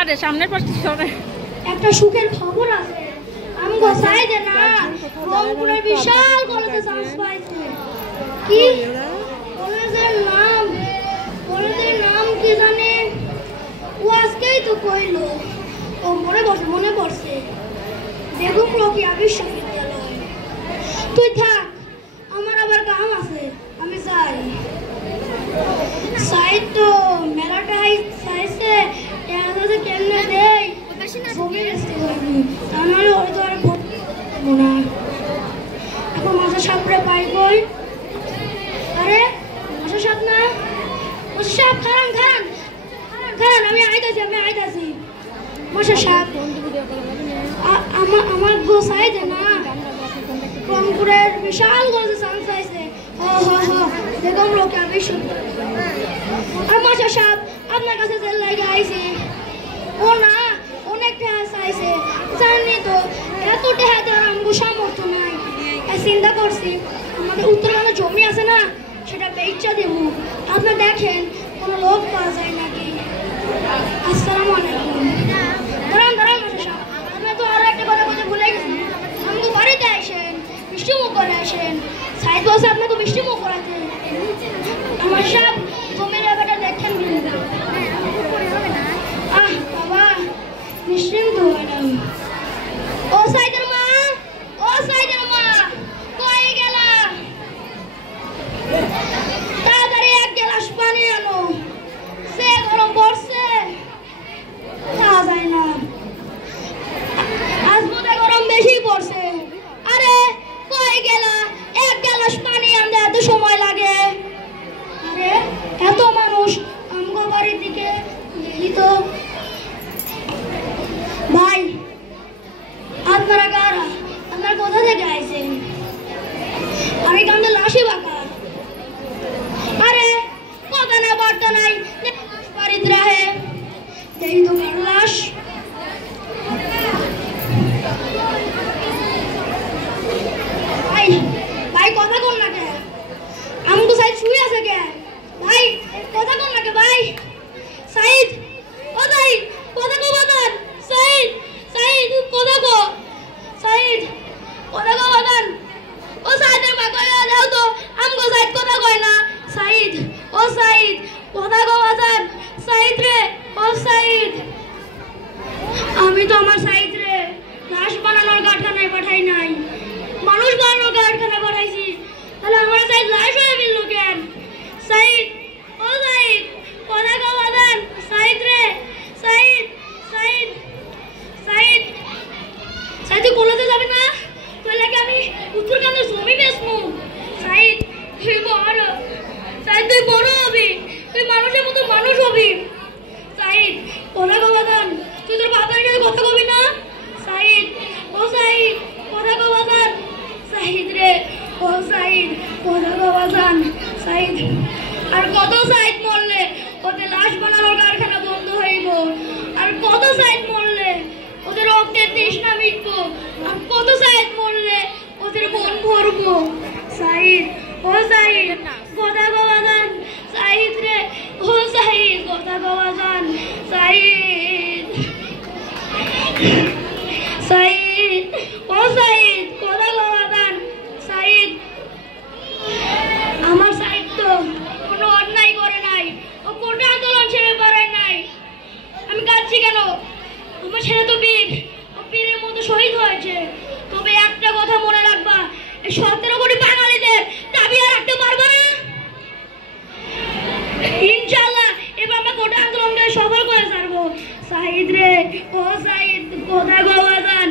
রে সামনের পাশে সরে একটা সুখের খবর আছে আমি গোসাই দে না রংপুরের বিশাল কলেজে চান্স পাইছে কি কলেজের নাম কি জানে ও আজকেই তো কইলো ও মনে পড়ছে বেগম রোকেয়া বিশ্ববিদ্যালয় তুই থাক আমার আবার কাম আছে আমি যাই সাইড তো মেলাটাই চাইছে এলাকাতে কেমনে দেয় ছবি বেচতে পারবি তা নাহলে ওই তো আর করবো না এখন মাসা সাপরে পাই কই আরে মাসা সাপ না মাসা সাপ খারান আমি আইতাছি মাসা সাপ আমার গোসাই দে না রংপুরের বিশাল কলেজে চান্স পাইছে বেগম রোকেয়া বিশ্ববিদ্যালয় আর মাসা সাপ আপনার কাছে জেল লাগে আইছে ও না অনেক টাকা চাইছে জানি তো এত টাকা দেওয়ার আমাকে সামর্থ্য নাই চিন্তা করছি আমাদের উত্তরবঙ্গে জমি আছে না সেটা বেচা দেব আপনার দেখেন কোনো লোক পাওয়া যায় নাকি আসসালামু আলাইকুম দাঁড়ান মাসা সাপ আপনার তো আরো একটা কথা বলতে ভুলে গেছেন আমাকে বাড়িতে আসেন মিষ্টি মুখ করে আসেন সাইড বসে আপনাকে মিষ্টি মুখ করাতে আমার সাপ জমির ব্যাপারটা দেখেন বাবা নিশ্চিন্ত ম্যাডাম ও সাইদের মা কই গেলা তাড়াতাড়ি এক গ্লাস পানি আনো সে গরম পড়ছে তা যায় না আজ বোধহয় গরম বেশি পড়ছে আরে কই গেলা এক গ্লাস পানি আনতে এত সময় লাগে আরে এত মানুষ আমগো বাড়ির দিকে দেখি তো ভাই আপনারা কারা আপনারা কোথা থেকে আইছেন আরে গান্ধে লাশি বাঁকা আরে কথা না বার্তা নাই বাড়িতে রাহে দেখি তো কার লাশ ভাই কথা কোন না কে আমি তো সাইড শুয়ে আছে কে ভাই কথা কোন না কে ভাই সাইদ ও ভাই কথা কো বাদান সাইদ কথা কো সাইদ কথা কো বাদান ও সাইদের মা কই দাও তো আমগো সাইদ কথা কয় না সাইদ ও সাইদ কথা কো বাদান সাইদ রে ও সাইদ আমি তো আমার সাইদ রে লাশ বানানোর কারখানায় পাঠাই নাই মানুষ বানানোর কারখানায় পাঠাইছি তাহলে আমার সাইদ লাশ হয়ে গেল কেন সাইদ ও সাইদ কথা কো বাদান সাইদ রে সাইদ তুই কলেজে যাবে না তাহলে কি আমি উত্তরকান্দের জমি বেচবো সাইদ তুই বড় হবি তুই মানুষের মতো মানুষ হবি সাইদ কথা কো বাদান তুই তোর বাবার সাথে কথা কবি না সাইদ ও সাইদ কথা কো বাদান সাইদ রে ও সাইদ কথা কো বাদান সাইদ আর কত সাইদ মরলে ওদের লাশ বানানোর কারখানা বন্ধ হইব আর কত সাইদ মরলে ওদের রক্তের তৃষ্ণা মিটবো আর কত সাইদ মরলে ওদের মন ভরবো সাইদ ও সাইদ কথা কো বাদান সাইদ রে ও সাইদ কথা কো বাদান সাইদ ও সাইদ কথা কো বাদান সাইদ আমার সাইদ তো কোনো অন্যায় করে নাই ও কোটা আন্দোলন ছেড়ে পারে নাই আমি কাঁদছি কেন আমার ছেলে তো বীর ও বীরের মতো শহীদ হয়েছে তবে একটা কথা মনে রাখবা এই 17 কোটি বাঙালিদের দাবি আর রাখতে পারবে না ইনশাআল্লাহ এবার আমরা কোটা আন্দোলনকে সফল করে ছাড়বো সাইদ রে ও সাইদ কথা কো বাদান